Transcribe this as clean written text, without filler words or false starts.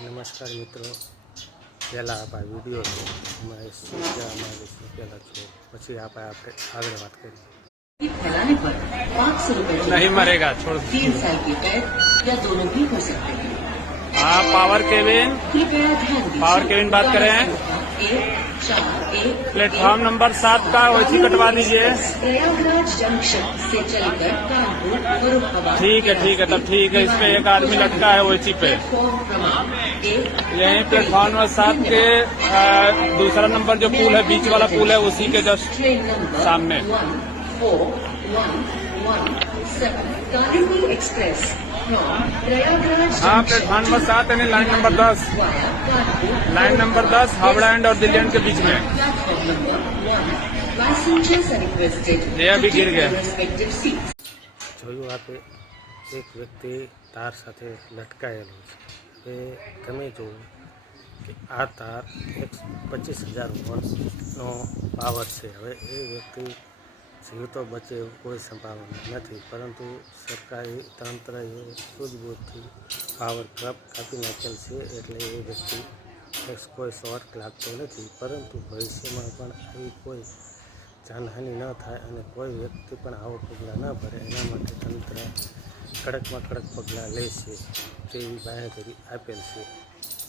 નમસ્કાર મિત્રો, પહેલાં આપણે વિડીયો છે એમાં શું કહેવા માંગે છે પહેલાં જો, પછી આપણે આગળ વાત કરીએ। फैलाने पर 500 रुपए नहीं मरेगा, छोड़। 3 साल की कैद या दोनों भी हो सकते हैं। हाँ, पावर केबिन, कृपया ध्यान दीजिए। पावर केबिन बात करें। 141 प्लेटफॉर्म नंबर 7 का वैसी कटवा दीजिए। प्रयागराज जंक्शन से चलकर कानपुर फर्रुखाबाद। ठीक है, तब ठीक है। इस पे एक आदमी लटका है वैसी पे। प्लेटफॉर्म क्रमांक 1 यही प्लेटफॉर्म नंबर 7 के दूसरा नंबर जो पुल है, बीच वाला पुल है, उसी के जस्ट ट्रेन नंबर सामने। 14117 कालिंदी एक्सप्रेस फ्रॉम प्रयागराज हाँ, प्लेटफॉर्म नंबर 7 यानी line number 10, via Kanpur. Line number 10 Howrah and और दिल्ली एंड के बीच में। Platform number 1. Passengers are requested ये अभी to गिर take गया। their respective seats. જોયું આપે એક વ્યક્તિ તાર સાથે લટકાયેલો છે। હવે તમે જુઓ કે આ તાર 25,000 વોલ્ટનો પાવર છે। હવે એ વ્યક્તિ જીવતો બચે એવું કોઈ સંભાવના નથી, પરંતુ સરકારી તંત્ર એ સૂઝબૂછથી પાવર કાપી નાખેલ છે, એટલે એ વ્યક્તિ કોઈ શોર્ટ લાગતો નથી। પરંતુ ભવિષ્યમાં પણ આવી કોઈ જાનહાનિ ન થાય અને કોઈ વ્યક્તિ પણ આવો પગલાં ન ભરે એના માટે તંત્ર કડકમાં કડક પગલાં લેશે તેવી બાંહેધરી આપેલ છે।